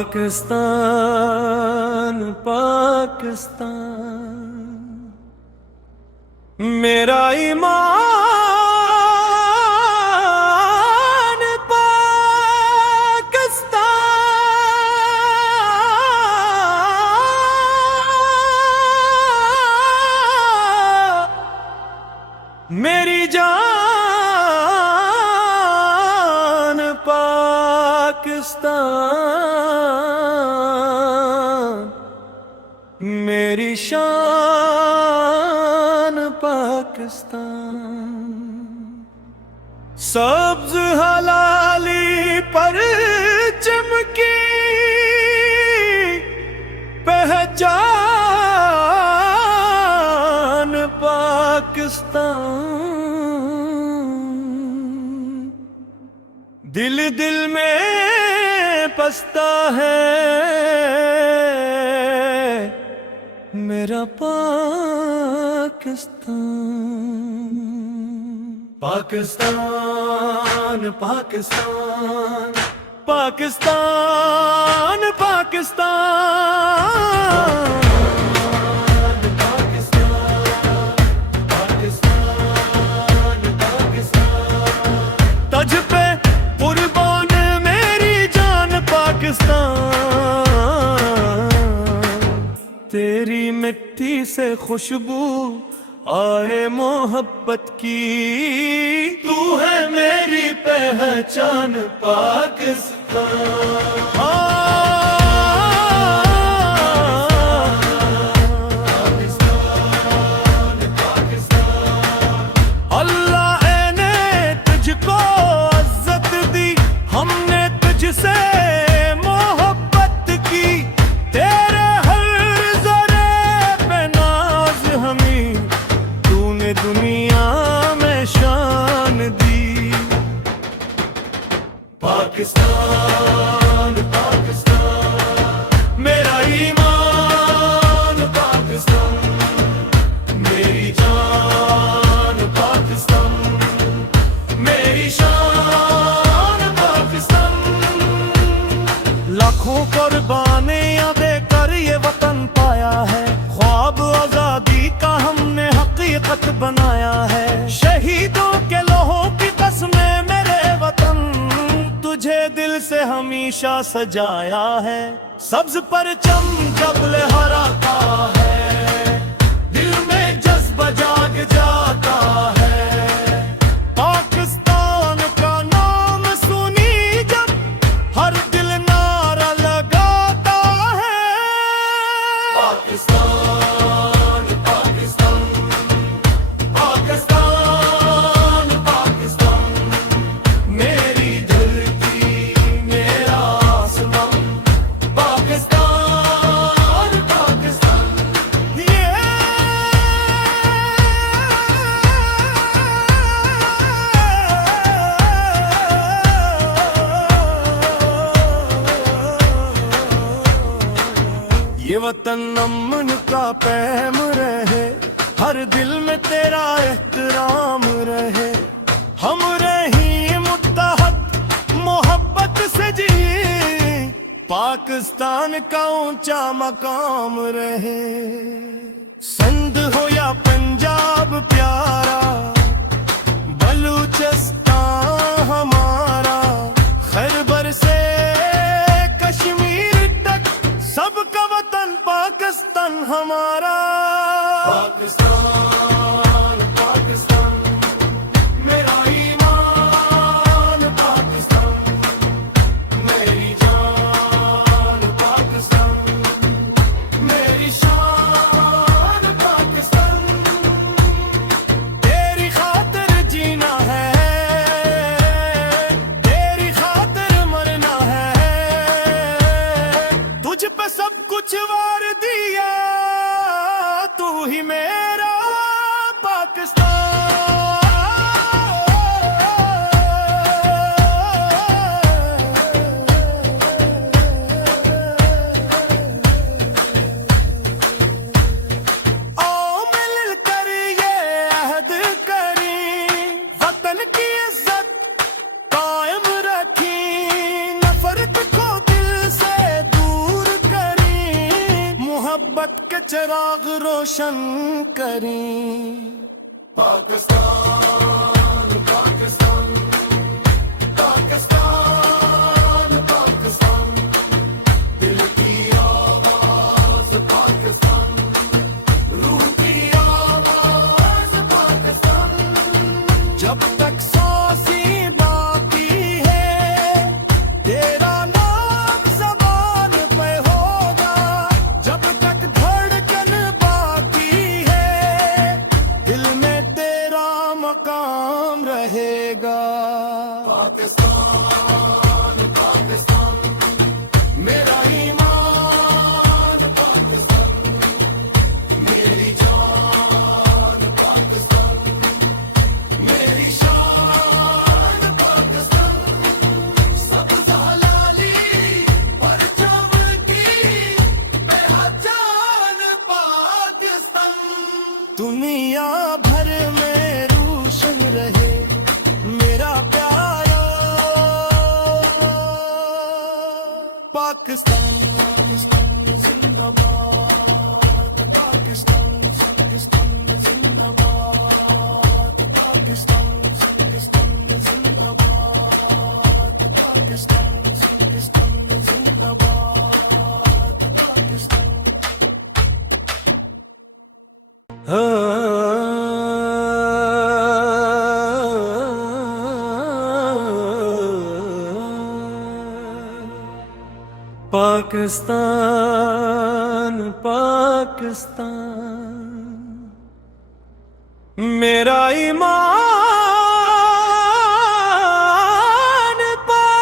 पाकिस्तान पाकिस्तान मेरा ईमान पाकिस्तान मेरी जान पाकिस्तान मेरी शान पाकिस्तान सब्ज हलाली पर चमकी पहचान पाकिस्तान दिल दिल में बसता है मेरा पाकिस्तान पाकिस्तान पाकिस्तान पाकिस्तान पाकिस्तान तझ पे कुर्बान मेरी जान पाकिस्तान तेरी मिट्टी से खुशबू आए मोहब्बत की तू है मेरी पहचान पाकिस्तान से मोहब्बत की तेरे हर ज़रे पे नाज हमी तूने दुनिया में शान दी पाकिस्तान पाकिस्तान मेरा ईमान पाकिस्तान मेरी जान पाकिस्तान मेरी शान पाकिस्तान लाखों कुर्बानियां देकर ये वतन पाया है ख्वाब आजादी का हमने हकीकत बनाया है शहीदों के लोहों की कसमें मेरे वतन तुझे दिल से हमेशा सजाया है सब्ज परचम जब लहराता है दिल में जज्बा जाग जाता है पाकिस्तान का नाम सुनी जब हर दिल पाकिस्तान पाकिस्तान पाकिस्तान पाकिस्तान मेरी धरती मेरा आसमां पाकिस्तान पाकिस्तान ये वतन अमन का पैम रहे हर दिल में तेरा एहतराम रहे हम रही मुत्तहद मोहब्बत से जी पाकिस्तान का ऊंचा मकाम रहे सिंध हो या पंजाब प्यारा बलूचिस्तान हमारा खैबर से कश्मीर तक सबका वतन पाकिस्तान हमारा पाकिस्तान पाकिस्तान मेरा ईमान पाकिस्तान मेरी जान पाकिस्तान मेरी शान पाकिस्तान तेरी खातिर जीना है तेरी खातिर मरना है तुझ पे सब कुछ वार दिया तू ही मेरा पाकिस्तान आओ मिलकर ये अहद करें वतन की इज्जत कायम रखें नफरत को दिल से रोशन करें। पाकिस्तान पाकिस्तान पाकिस्तान पाकिस्तान, दिल की आवाज पाकिस्तान, रूह की आवाज पाकिस्तान। जब तक सांसें बाकी है तेरा नाम ज़बान पे होगा, जब तक धड़कन बाकी है दिल में तेरा मकाम रहेगा। पाकिस्तान पाकिस्तान मेरा ईमान, पाकिस्तान मेरी जान, पाकिस्तान मेरी शान, पाकिस्तान सब्ज़ हलाली परचम की पहचान, पाकिस्तान। दुनिया भर में रोशन रहे मेरा प्यारा पाकिस्तान। पाकिस्तान जिंदाबाद, पाकिस्तान पाकिस्तान जिंदाबाद, पाकिस्तान पाकिस्तान जिंदाबाद, पाकिस्तान पाकिस्तान जिंदाबाद, पाकिस्तान। पाकिस्तान पाकिस्तान मेरा ईमान, पाकिस्तान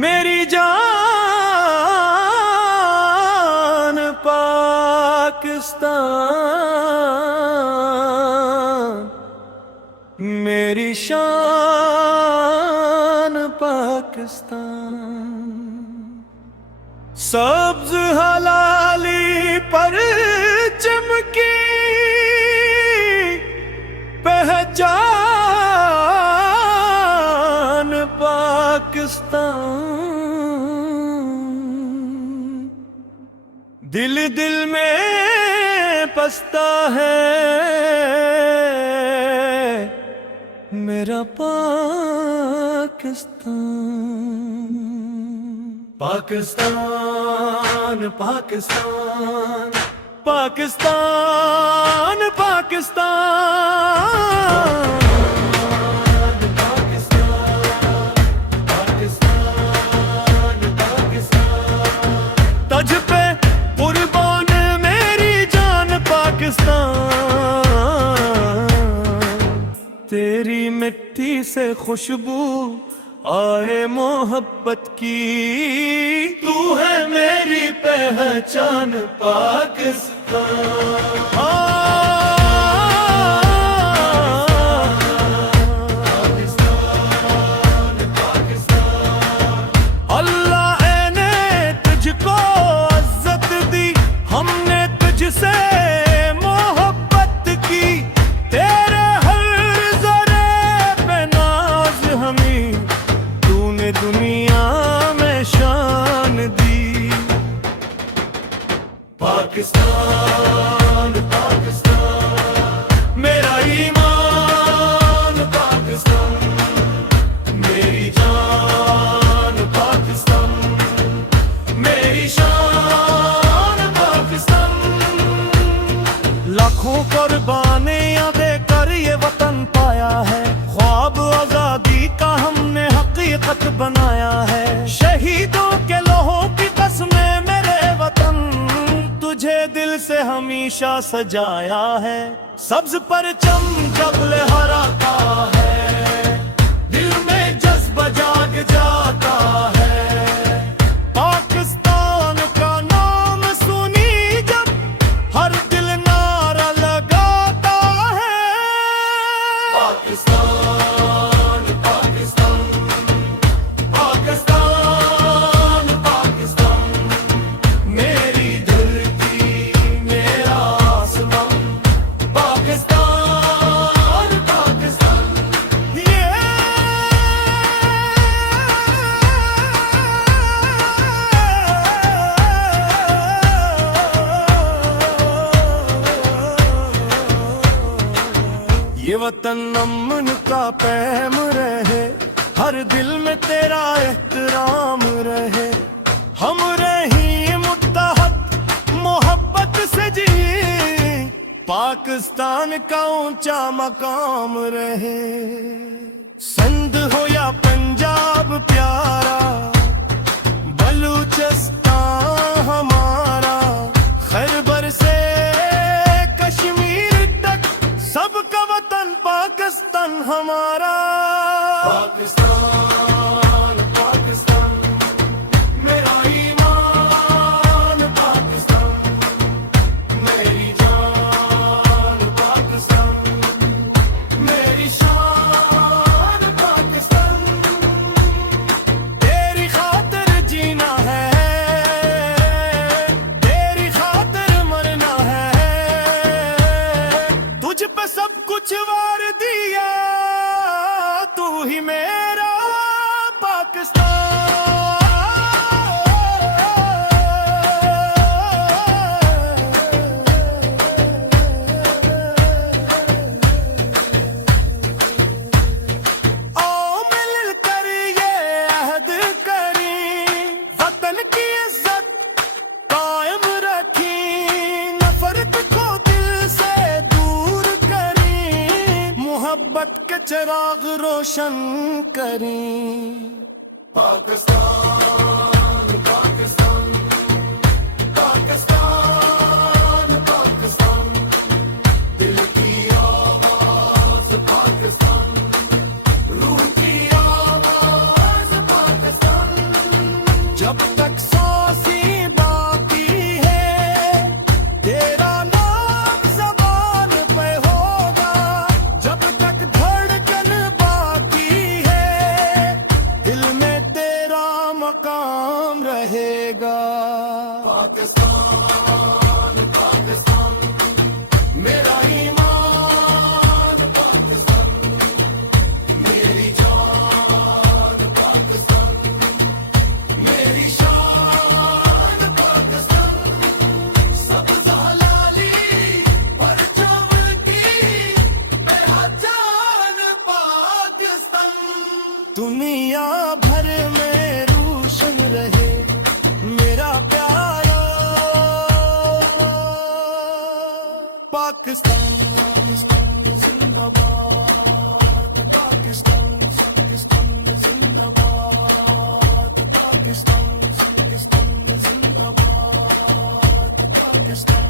मेरी जान, पाकिस्तान मेरी शान, पाकिस्तान सब्ज़ हलाली पर चमकी पहचान, पाकिस्तान दिल दिल में बसता है मेरा पाकिस्तान। पाकिस्तान पाकिस्तान पाकिस्तान पाकिस्तान तझ पे कुर्बान मेरी जान, पाकिस्तान तेरी मिट्टी से खुशबू आए मोहब्बत की, तू है मेरी पहचान, पाकिस्तान। से मोहब्बत की तेरे हर ज़रे पे नाज हमी, तूने दुनिया में शान दी। पाकिस्तान पाकिस्तान मेरा ईमान, पाकिस्तान मेरी जान, पाकिस्तान मेरी शान, पाकिस्तान लाखों कुर्बानियां देकर ये वतन पाया है, ख्वाब आजादी का हमने हकीकत बनाया है। शहीदों के लोहों की कसमें मेरे वतन, तुझे दिल से हमेशा सजाया है। सब्ज परचम जब लहराता है दिल में जज्बा जाग जाता है। पाकिस्तान का नाम सुनी जब हर दिल नारा लगाता है। पाकिस्तान पाकिस्तान पाकिस्तान पाकिस्तान मेरी धरती मेरा आसमां, पाकिस्तान पाकिस्तान वतन अमन का पैम रहे, हर दिल में तेरा एहतराम रहे। हम रही मुत्तहद मोहब्बत से जी, पाकिस्तान का ऊंचा मकाम रहे। सिंध हो या पंजाब प्यारा, बलूचिस्तान हमारा, खैबर से कश्मीर तक सबका वतन पाकिस्तान हमारा। पाकिस्तान पाकिस्तान मेरा ईमान, पाकिस्तान मेरी जान, पाकिस्तान मेरी शान, पाकिस्तान तेरी खातिर जीना है, तेरी खातिर मरना है। तुझ पे सब कुछ वार दिया, तू ही मेरा पाकिस्तान। आओ मिलकर ये अहद करें, वतन की इज्जत कायम रखें, नफरत को दिल से दूर करें, मोहब्बत के चिराग रोशन करें। पाकिस्तान पाकिस्तान पाकिस्तान पाकिस्तान दिल की आवाज पाकिस्तान, रूह की आवाज पाकिस्तान। जब तक सांसें बाकी है, तेरा नाम ज़बान पे होगा। जब तक धड़कन बाकी है, दिल में तेरा मकाम रहेगा। पाकिस्तान पाकिस्तान मेरा ईमान, पाकिस्तान मेरी जान, पाकिस्तान मेरी शान, पाकिस्तान सब्ज़ हलाली परचम की पहचान, पाकिस्तान दुनिया भर में रोशन रहे मेरा प्यारा पाकिस्तान। पाकिस्तान जिंदाबाद, पाकिस्तान पाकिस्तान जिंदाबाद, पाकिस्तान जिंदाबाद, पाकिस्तान।